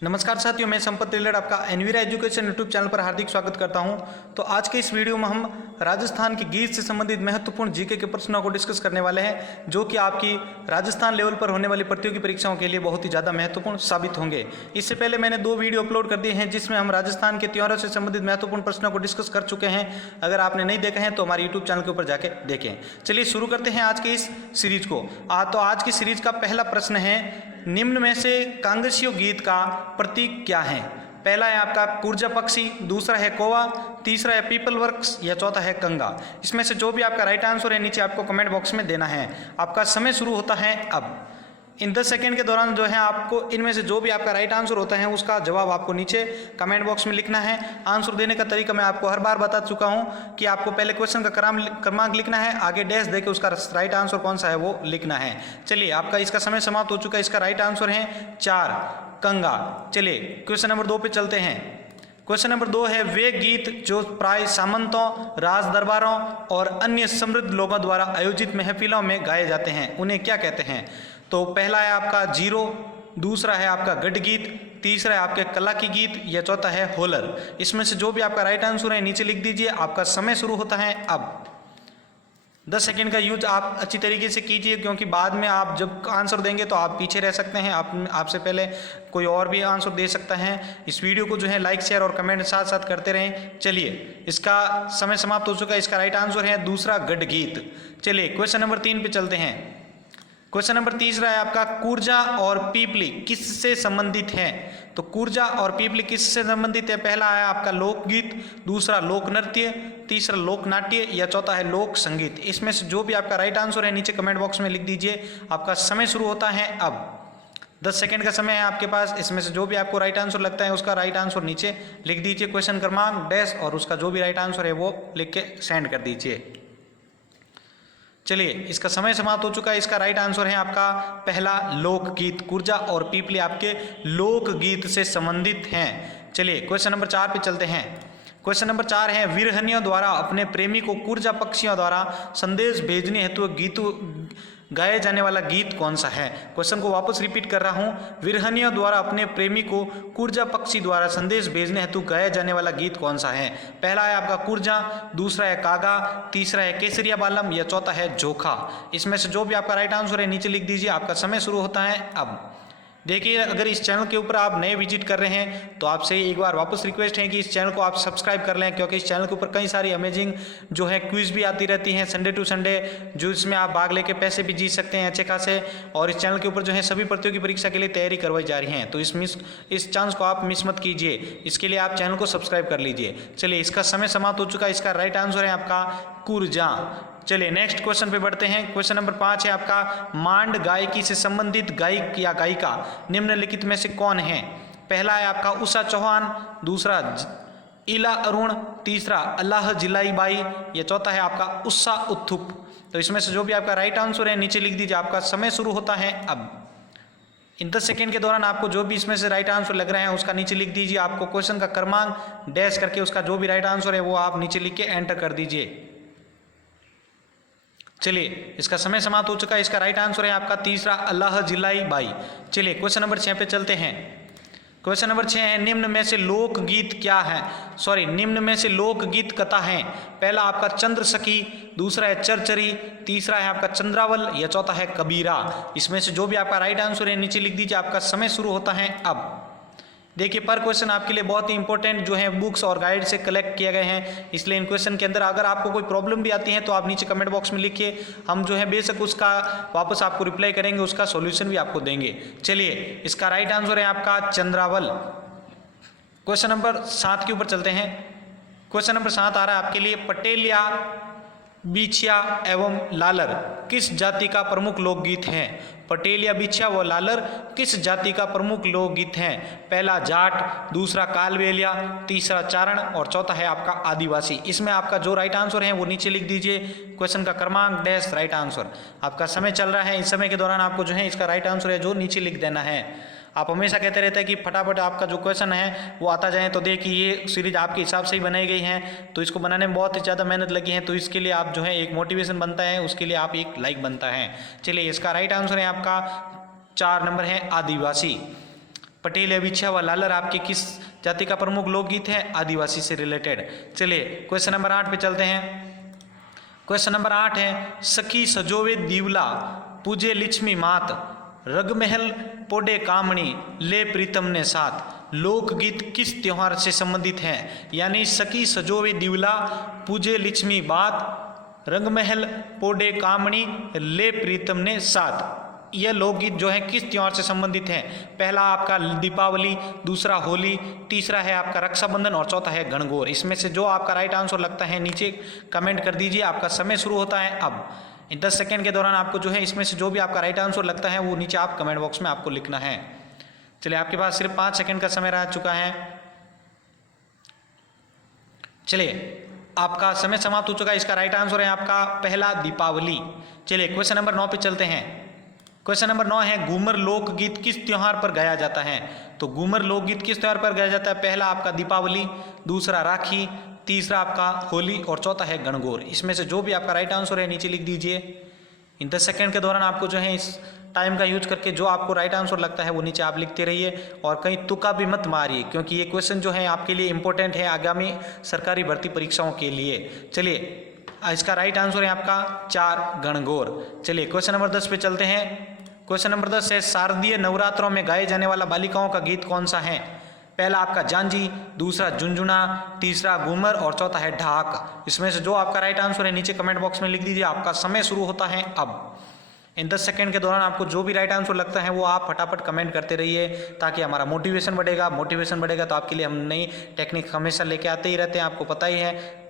नमस्कार साथियों, मैं संपत टेलर आपका एनवीरा एजुकेशन यूट्यूब चैनल पर हार्दिक स्वागत करता हूं। तो आज के इस वीडियो में हम राजस्थान के गीत से संबंधित महत्वपूर्ण जीके के प्रश्नों को डिस्कस करने वाले हैं, जो कि आपकी राजस्थान लेवल पर होने वाली प्रतियोगी परीक्षाओं के लिए बहुत ही ज़्यादा महत्वपूर्ण साबित होंगे। इससे पहले मैंने 2 वीडियो अपलोड कर दिए हैं, जिसमें हम राजस्थान के त्योहारों से संबंधित महत्वपूर्ण प्रश्नों को डिस्कस कर चुके हैं। अगर आपने नहीं देखा है तो हमारे यूट्यूब चैनल के ऊपर जाके देखें। चलिए शुरू करते हैं आज के इस सीरीज को। तो आज की सीरीज का पहला प्रश्न है, निम्न में से कांग्रेसियों गीत का प्रतीक क्या है? पहला है आपका कुर्जा पक्षी, दूसरा है कौवा, तीसरा है पीपल वर्क्स या चौथा है कंगा। इसमें से जो भी आपका राइट आंसर है नीचे आपको कमेंट बॉक्स में देना है। आपका समय शुरू होता है अब। इन 10 सेकेंड के दौरान जो है आपको इनमें से जो भी आपका राइट आंसर होता है उसका जवाब आपको नीचे कमेंट बॉक्स में लिखना है। आंसर देने का तरीका मैं आपको हर बार बता चुका हूं कि आपको पहले क्वेश्चन का क्रमांक लिखना है, आगे डैश देके उसका राइट आंसर कौन सा है वो लिखना है। चलिए, आपका इसका समय समाप्त हो चुका है। इसका राइट आंसर है 4 कंगा। चलिए क्वेश्चन नंबर 2 पे चलते हैं। क्वेश्चन नंबर 2 है, वे गीत जो प्राय सामंतों, राज दरबारों और अन्य समृद्ध लोगों द्वारा आयोजित महफिलों में गाए जाते हैं, उन्हें क्या कहते हैं? तो पहला है आपका जीरो, दूसरा है आपका गढ़ गीत, तीसरा है आपके कला की गीत या चौथा है होलर। इसमें से जो भी आपका राइट आंसर है नीचे लिख दीजिए। आपका समय शुरू होता है अब। 10 सेकेंड का यूज आप अच्छी तरीके से कीजिए, क्योंकि बाद में आप जब आंसर देंगे तो आप पीछे रह सकते हैं। आपसे पहले कोई और भी आंसर दे सकता है। इस वीडियो को जो है लाइक, शेयर और कमेंट साथ साथ करते रहें। चलिए, इसका समय समाप्त हो चुका है। इसका राइट आंसर है दूसरा गढ़ गीत। चलिए क्वेश्चन नंबर 3 पे चलते हैं। क्वेश्चन नंबर तीसरा है आपका, कुर्जा और पीपली किससे संबंधित हैं? तो कुर्जा और पीपली किससे संबंधित है? पहला है आपका लोकगीत, दूसरा लोक नृत्य, तीसरा लोक नाट्य या चौथा है लोक संगीत। इसमें से जो भी आपका राइट आंसर है नीचे कमेंट बॉक्स में लिख दीजिए। आपका समय शुरू होता है अब। 10 सेकेंड का समय है आपके पास। इसमें से जो भी आपको राइट आंसर लगता है उसका राइट आंसर नीचे लिख दीजिए, क्वेश्चन क्रमांक डैश, और उसका जो भी राइट आंसर है वो लिख के सेंड कर दीजिए। चलिए, इसका समय समाप्त हो चुका है। इसका राइट आंसर है आपका पहला लोकगीत। कुर्जा और पीपली आपके लोकगीत से संबंधित हैं। चलिए क्वेश्चन नंबर 4 पे चलते हैं। क्वेश्चन नंबर 4 है, विरहनियों द्वारा अपने प्रेमी को कुर्जा पक्षियों द्वारा संदेश भेजने हेतु गाया जाने वाला गीत कौन सा है? क्वेश्चन को वापस रिपीट कर रहा हूं। विरहनियों द्वारा अपने प्रेमी को कुर्जा पक्षी द्वारा संदेश भेजने हेतु गाया जाने वाला गीत कौन सा है? पहला है आपका कुर्जा, दूसरा है कागा, तीसरा है केसरिया बालम या चौथा है जोखा। इसमें से जो भी आपका राइट आंसर है नीचे लिख दीजिए। आपका समय शुरू होता है अब। देखिए, अगर इस चैनल के ऊपर आप नए विजिट कर रहे हैं तो आपसे एक बार वापस रिक्वेस्ट है कि इस चैनल को आप सब्सक्राइब कर लें, क्योंकि इस चैनल के ऊपर कई सारी अमेजिंग जो है क्विज भी आती रहती हैं संडे टू संडे, जो इसमें आप भाग लेके पैसे भी जीत सकते हैं अच्छे खासे। और इस चैनल के ऊपर जो है सभी प्रतियोगी परीक्षा के लिए तैयारी करवाई जा रही हैं, तो इस चांस को आप मिस मत कीजिए। इसके लिए आप चैनल को सब्सक्राइब कर लीजिए। चलिए, इसका समय समाप्त हो चुका है। इसका राइट आंसर है आपका कुर्जा। चलिए नेक्स्ट क्वेश्चन पे बढ़ते हैं। क्वेश्चन नंबर 5 है आपका, मांड गायकी से संबंधित गायक या गायिका निम्नलिखित में से कौन है? पहला है आपका उषा चौहान, दूसरा इला अरुण, तीसरा अल्लाह जिलाई बाई या चौथा है आपका उषा उत्थुप। तो इसमें से जो भी आपका राइट आंसर है नीचे लिख दीजिए। आपका समय शुरू होता है अब। इन 10 सेकेंड के दौरान आपको जो भी इसमें से राइट आंसर लग रहे हैं उसका नीचे लिख दीजिए। आपको क्वेश्चन का क्रमांक डैश करके उसका जो भी राइट आंसर है वो आप नीचे लिख के एंटर कर दीजिए। चलिए, इसका समय समाप्त हो चुका है। इसका राइट आंसर है आपका तीसरा अल्लाह जिलाई बाई। चलिए क्वेश्चन नंबर 6 पे चलते हैं। क्वेश्चन नंबर 6 है, निम्न में से लोकगीत क्या है? निम्न में से लोकगीत कथा है। पहला आपका चंद्र सखी, दूसरा है चरचरी, तीसरा है आपका चंद्रावल या चौथा है कबीरा। इसमें से जो भी आपका राइट आंसर है नीचे लिख दीजिए। आपका समय शुरू होता है अब। देखिए, पर क्वेश्चन आपके लिए बहुत ही इंपॉर्टेंट जो है बुक्स और गाइड से कलेक्ट किए गए हैं, इसलिए इन क्वेश्चन के अंदर अगर आपको कोई प्रॉब्लम भी आती है तो आप नीचे कमेंट बॉक्स में लिखिए। हम जो है बेशक उसका वापस आपको रिप्लाई करेंगे, उसका सॉल्यूशन भी आपको देंगे। चलिए, इसका राइट आंसर है आपका चंद्रावल। क्वेश्चन नंबर 7 के ऊपर चलते हैं। क्वेश्चन नंबर 7 आ रहा है आपके लिए, पटेलिया, बिछिया एवं लालर किस जाति का प्रमुख लोकगीत है? पटेलिया, बिछिया व लालर किस जाति का प्रमुख लोकगीत है? पहला जाट, दूसरा कालबेलिया, तीसरा चारण और चौथा है आपका आदिवासी। इसमें आपका जो राइट आंसर है वो नीचे लिख दीजिए। क्वेश्चन का क्रमांक डैश राइट आंसर। आपका समय चल रहा है। इस समय के दौरान आपको जो है इसका राइट आंसर है जो नीचे लिख देना है। आप हमेशा कहते रहते हैं कि फटाफट आपका जो क्वेश्चन है वो आता जाए, तो देखिए ये सीरीज आपके हिसाब से ही बनाई गई है, तो इसको बनाने में बहुत ही ज़्यादा मेहनत लगी है, तो इसके लिए आप जो है एक मोटिवेशन बनता है, उसके लिए आप एक लाइक बनता है। चलिए, इसका राइट आंसर है आपका 4 नंबर है आदिवासी। पटेल या बिछिया व लालर आपके किस जाति का प्रमुख लोकगीत है? आदिवासी से रिलेटेड। चलिए क्वेश्चन नंबर 8 पे चलते हैं। क्वेश्चन नंबर 8 है, सखी सजोवे दीवला पूजे लक्ष्मी मात, रगमहल पोडे कामणी ले प्रीतम ने साथ। लोकगीत किस त्योहार से संबंधित है? यानी सखी सजोवे दीवला पूजे लक्ष्मी बात, रंगमहल पोडे कामणी ले प्रीतम ने साथ। यह लोकगीत जो है किस त्योहार से संबंधित है? पहला आपका दीपावली, दूसरा होली, तीसरा है आपका रक्षाबंधन और चौथा है गणगौर। इसमें से जो आपका राइट आंसर लगता है नीचे कमेंट कर दीजिए। आपका समय शुरू होता है अब। इन 10 सेकेंड के दौरान आपको जो है इसमें से जो भी आपका राइट आंसर लगता है वो नीचे आप कमेंट बॉक्स में आपको लिखना है। चलिए आपके पास सिर्फ 5 सेकेंड का समय रह चुका है। चलिए आपका समय समाप्त हो चुका है। इसका राइट आंसर है आपका पहला दीपावली। चलिए क्वेश्चन नंबर 9 पे चलते हैं। क्वेश्चन नंबर 9 है, घूमर लोकगीत किस त्योहार पर गाया जाता है? तो घूमर लोकगीत किस त्योहार पर गाया जाता है? पहला आपका दीपावली, दूसरा राखी, तीसरा आपका होली और चौथा है गणगौर। इसमें से जो भी आपका राइट आंसर है नीचे लिख दीजिए। इन 10 सेकेंड के दौरान आपको जो है इस टाइम का यूज करके जो आपको राइट आंसर लगता है वो नीचे आप लिखते रहिए और कहीं तुक्का भी मत मारिए, क्योंकि ये क्वेश्चन जो है आपके लिए इंपॉर्टेंट है आगामी सरकारी भर्ती परीक्षाओं के लिए। चलिए इसका राइट आंसर है आपका 4 गणगौर। चलिए क्वेश्चन नंबर 10 पे चलते हैं। क्वेश्चन नंबर 10 है, शारदीय नवरात्रों में गाए जाने वाला बालिकाओं का गीत कौन सा है? पहला आपका झांझी, दूसरा झुनझुना, तीसरा घूमर और चौथा है ढाक। इसमें से जो आपका राइट आंसर है नीचे कमेंट बॉक्स में लिख दीजिए। आपका समय शुरू होता है अब। इन 10 सेकेंड के दौरान आपको जो भी राइट आंसर लगता है वो आप फटाफट कमेंट करते रहिए ताकि हमारा मोटिवेशन बढ़ेगा। मोटिवेशन बढ़ेगा तो आपके लिए हम नई टेक्निक हमेशा लेके आते ही रहते हैं, आपको पता ही है।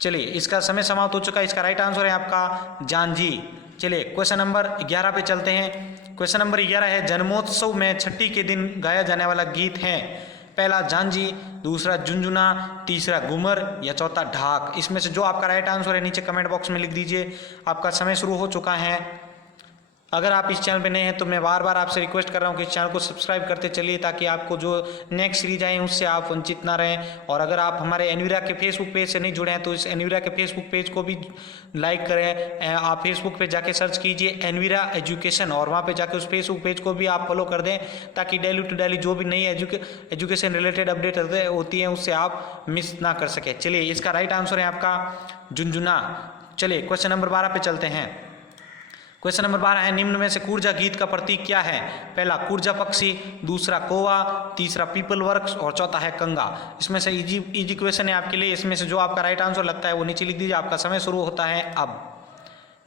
चलिए इसका समय समाप्त हो चुका है। इसका राइट आंसर है आपका झांझी। चलिए क्वेश्चन नंबर 11 पे चलते हैं। क्वेश्चन नंबर 11 है, जन्मोत्सव में छठी के दिन गाया जाने वाला गीत है? पहला झांझी, दूसरा झुनझुना, तीसरा घूमर या चौथा ढाक। इसमें से जो आपका राइट आंसर है नीचे कमेंट बॉक्स में लिख दीजिए। आपका समय शुरू हो चुका है। अगर आप इस चैनल पे नए हैं तो मैं बार बार आपसे रिक्वेस्ट कर रहा हूँ कि इस चैनल को सब्सक्राइब करते चलिए ताकि आपको जो नेक्स्ट सीरीज आए उससे आप वंचित ना रहें। और अगर आप हमारे एनवीरा के फेसबुक पेज से नहीं जुड़े हैं तो इस एनवीरा के फेसबुक पेज को भी लाइक करें। आप फेसबुक पे जाके सर्च कीजिए एनवीरा एजुकेशन और वहाँ पे जाके उस फेसबुक पेज को भी आप फॉलो कर दें ताकि डेली टू डेली जो भी नई एजुकेशन रिलेटेड अपडेट होती है उससे आप मिस ना कर सके। चलिए इसका राइट आंसर है आपका झुनझुना। चलिए क्वेश्चन नंबर 12 पे चलते हैं। क्वेश्चन नंबर 12 है, निम्न में से कूर्जा गीत का प्रतीक क्या है? पहला कूर्जा पक्षी, दूसरा कोवा, तीसरा पीपल वर्क्स और चौथा है कंगा। इसमें से इजी क्वेश्चन है आपके लिए। इसमें से जो आपका राइट आंसर लगता है वो नीचे लिख दीजिए। आपका समय शुरू होता है अब।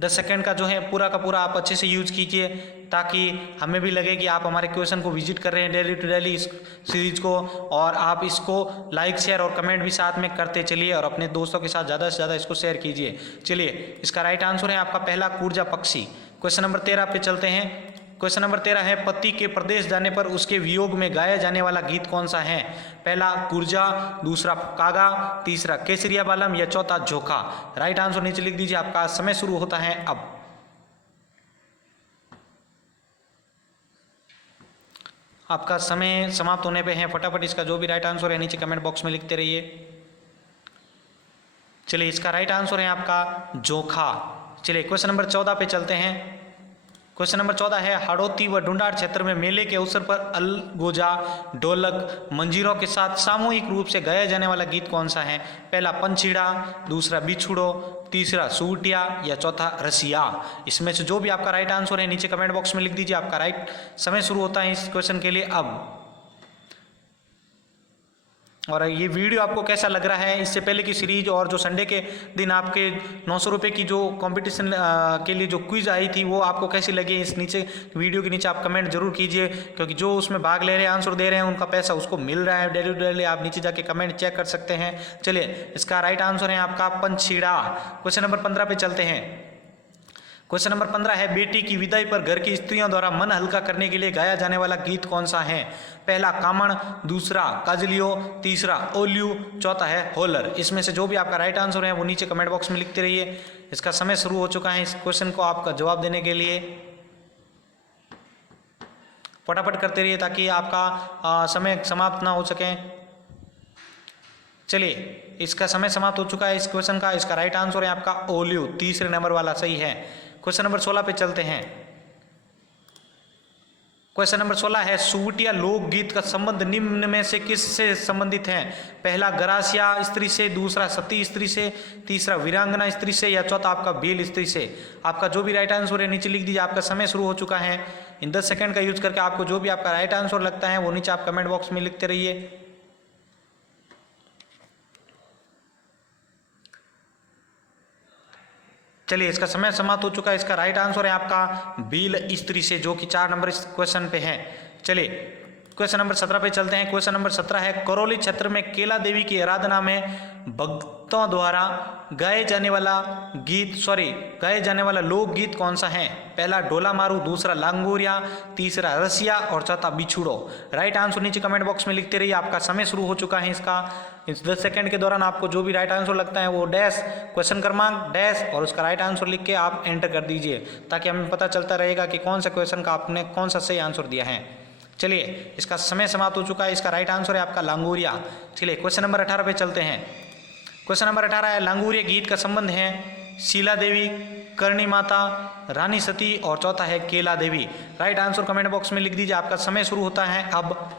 10 सेकेंड का जो है पूरा का पूरा आप अच्छे से यूज कीजिए ताकि हमें भी लगे कि आप हमारे क्वेश्चन को विजिट कर रहे हैं डेली टू डेली इस सीरीज को। और आप इसको लाइक शेयर और कमेंट भी साथ में करते चलिए और अपने दोस्तों के साथ ज़्यादा से ज़्यादा इसको शेयर कीजिए। चलिए इसका राइट आंसर है आपका पहला कूर्जा पक्षी। क्वेश्चन नंबर 13 पे चलते हैं। क्वेश्चन नंबर 13 है, पति के प्रदेश जाने पर उसके वियोग में गाया जाने वाला गीत कौन सा है? पहला कूर्जा, दूसरा कागा, तीसरा केसरिया बालम या चौथा झोंका। राइट आंसर नीचे लिख दीजिए। आपका समय शुरू होता है अब। आपका समय समाप्त होने पे है। फटाफट इसका जो भी राइट आंसर है नीचे कमेंट बॉक्स में लिखते रहिए। चलिए इसका राइट आंसर है आपका जोखा। चलिए क्वेश्चन नंबर 14 पे चलते हैं। क्वेश्चन नंबर 14 है, हाड़ौती व ढूंढाड़ क्षेत्र में मेले के अवसर पर अलगोजा, ढोलक, मंजीरों के साथ सामूहिक रूप से गाया जाने वाला गीत कौन सा है? पहला पंछीड़ा, दूसरा बिछुड़ो, तीसरा सूटिया या चौथा रसिया। इसमें से जो भी आपका राइट आंसर है नीचे कमेंट बॉक्स में लिख दीजिए। आपका राइट समय शुरू होता है इस क्वेश्चन के लिए अब। और ये वीडियो आपको कैसा लग रहा है? इससे पहले की सीरीज और जो संडे के दिन आपके 900 रुपये की जो कंपटीशन के लिए जो क्विज आई थी वो आपको कैसी लगी? इस नीचे वीडियो के नीचे आप कमेंट जरूर कीजिए, क्योंकि जो उसमें भाग ले रहे हैं आंसर दे रहे हैं उनका पैसा उसको मिल रहा है डेली डेली। आप नीचे जाके कमेंट चेक कर सकते हैं। चलिए इसका राइट आंसर है आपका पंछीड़ा। क्वेश्चन नंबर 15 पे चलते हैं। क्वेश्चन नंबर 15 है, बेटी की विदाई पर घर की स्त्रियों द्वारा मन हल्का करने के लिए गाया जाने वाला गीत कौन सा है? पहला कामण, दूसरा काजलियो, तीसरा ओल्यू, चौथा है होलर। इसमें से जो भी आपका राइट आंसर है वो नीचे कमेंट बॉक्स में लिखते रहिए। इसका समय शुरू हो चुका है इस क्वेश्चन को आपका जवाब देने के लिए। फटाफट करते रहिए ताकि आपका समय समाप्त ना हो सके। चलिए इसका समय समाप्त हो चुका है इस क्वेश्चन का। इसका राइट आंसर है आपका ओल्यू, तीसरे नंबर वाला सही है। क्वेश्चन नंबर 16 पे चलते हैं। क्वेश्चन नंबर 16 है सुवटिया लोकगीत का संबंध निम्न में से किससे संबंधित है? पहला गरासिया स्त्री से, दूसरा सती स्त्री से, तीसरा वीरांगना स्त्री से, या चौथा आपका भील स्त्री से। आपका जो भी राइट आंसर है नीचे लिख दीजिए। आपका समय शुरू हो चुका है। इन 10 सेकंड का यूज करके आपको जो भी आपका राइट आंसर लगता है वो नीचे आप कमेंट बॉक्स में लिखते रहिए। चलिए, इसका समय समाप्त हो चुका है। इसका राइट आंसर है आपका भील स्त्री से, जो कि 4 नंबर इस क्वेश्चन पे है। चलिए क्वेश्चन नंबर 17 पे चलते हैं। क्वेश्चन नंबर 17 है करौली क्षेत्र में केला देवी की आराधना में भक्तों द्वारा गाए जाने वाला लोकगीत कौन सा है? पहला डोला मारू, दूसरा लांगोरिया, तीसरा रसिया और चौथा बिछुड़ो। राइट आंसर नीचे कमेंट बॉक्स में लिखते रहिए। आपका समय शुरू हो चुका है। इसका इस 10 सेकंड के दौरान आपको जो भी राइट आंसर लगता है वो डैश, क्वेश्चन क्रमांक डैश और उसका राइट आंसर लिख के आप एंटर कर दीजिए, ताकि हमें पता चलता रहेगा कि कौन सा क्वेश्चन का आपने कौन सा सही आंसर दिया है। चलिए, इसका समय समाप्त हो चुका है। इसका राइट आंसर है आपका लांगोरिया। चलिए क्वेश्चन नंबर 18 पे चलते हैं। क्वेश्चन नंबर 18 है लांगोरिया गीत का संबंध है शीला देवी, करणी माता, रानी सती और चौथा है केला देवी। राइट आंसर कमेंट बॉक्स में लिख दीजिए। आपका समय शुरू होता है अब।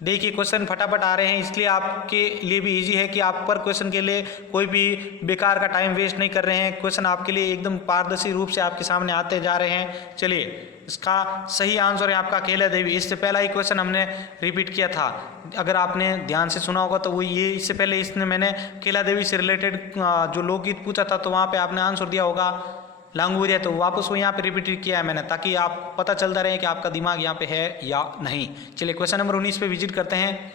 देखिए क्वेश्चन फटाफट आ रहे हैं, इसलिए आपके लिए भी इजी है कि आप पर क्वेश्चन के लिए कोई भी बेकार का टाइम वेस्ट नहीं कर रहे हैं। क्वेश्चन आपके लिए एकदम पारदर्शी रूप से आपके सामने आते जा रहे हैं। चलिए, इसका सही आंसर है आपका केला देवी। इससे पहला ही क्वेश्चन हमने रिपीट किया था, अगर आपने ध्यान से सुना होगा तो वो ये इससे पहले मैंने केला देवी से रिलेटेड जो लोकगीत पूछा था, तो वहाँ पे आपने आंसर दिया होगा लांगोरिया, तो वापस वो यहाँ पे रिपीट किया है मैंने, ताकि आप पता चलता रहे कि आपका दिमाग यहाँ पे है या नहीं। चलिए क्वेश्चन नंबर 19 पे विजिट करते हैं।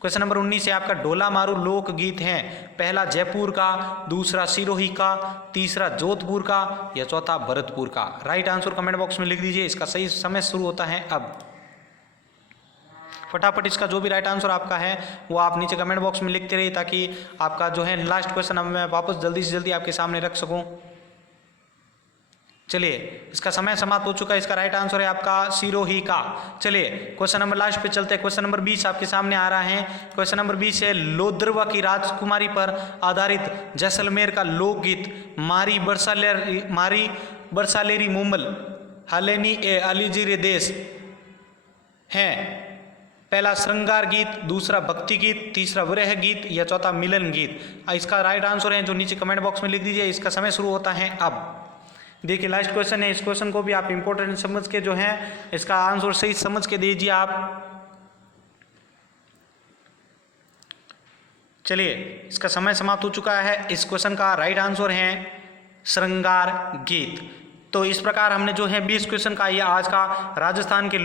क्वेश्चन नंबर 19 है आपका डोला मारू लोकगीत है। पहला जयपुर का, दूसरा सिरोही का, तीसरा जोधपुर का या चौथा भरतपुर का। राइट आंसर कमेंट बॉक्स में लिख दीजिए। इसका सही समय शुरू होता है अब। फटाफट इसका जो भी राइट आंसर आपका है वो आप नीचे कमेंट बॉक्स में लिखते रहिए, ताकि आपका जो है लास्ट क्वेश्चन अब मैं वापस जल्दी से जल्दी आपके सामने रख सकूं। चलिए, इसका समय समाप्त हो चुका है। इसका राइट आंसर है आपका सिरोही का। चलिए क्वेश्चन नंबर लास्ट पे चलते हैं। क्वेश्चन नंबर 20 आपके सामने आ रहा है। क्वेश्चन नंबर 20 है लोद्रवा की राजकुमारी पर आधारित जैसलमेर का लोकगीत मारी बरसालेरी मुम्बल हालेनी ए अलीजीरे देश है। पहला श्रृंगार गीत, दूसरा भक्ति गीत, तीसरा विरह गीत या चौथा मिलन गीत। इसका राइट आंसर है जो नीचे कमेंट बॉक्स में लिख दीजिए। इसका समय शुरू होता है अब। देखिए लास्ट क्वेश्चन है, इस क्वेश्चन को भी आप इंपॉर्टेंट समझ के जो है इसका आंसर सही समझ के दीजिए आप। चलिए, इसका समय समाप्त हो चुका है। इस क्वेश्चन का राइट आंसर है श्रृंगार गीत। तो इस प्रकार हमने जो है 20 क्वेश्चन का ये आज का राजस्थान के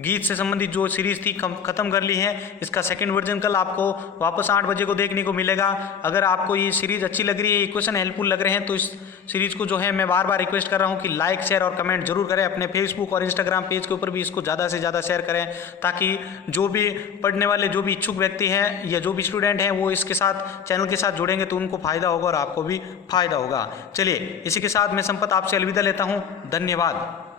गीत से संबंधित जो सीरीज थी खत्म कर ली है। इसका सेकंड वर्जन कल आपको वापस 8 बजे को देखने को मिलेगा। अगर आपको ये सीरीज अच्छी लग रही है, ये क्वेश्चन हेल्पफुल लग रहे हैं, तो इस सीरीज को जो है मैं बार बार रिक्वेस्ट कर रहा हूँ कि लाइक, शेयर और कमेंट जरूर करें। अपने फेसबुक और इंस्टाग्राम पेज के ऊपर भी इसको ज़्यादा से ज़्यादा शेयर करें, ताकि जो भी पढ़ने वाले, जो भी इच्छुक व्यक्ति हैं या जो भी स्टूडेंट हैं वो इसके साथ चैनल के साथ जुड़ेंगे तो उनको फायदा होगा और आपको भी फायदा होगा। चलिए, इसी के साथ मैं संपत आपसे अलविदा लेता हूँ। धन्यवाद।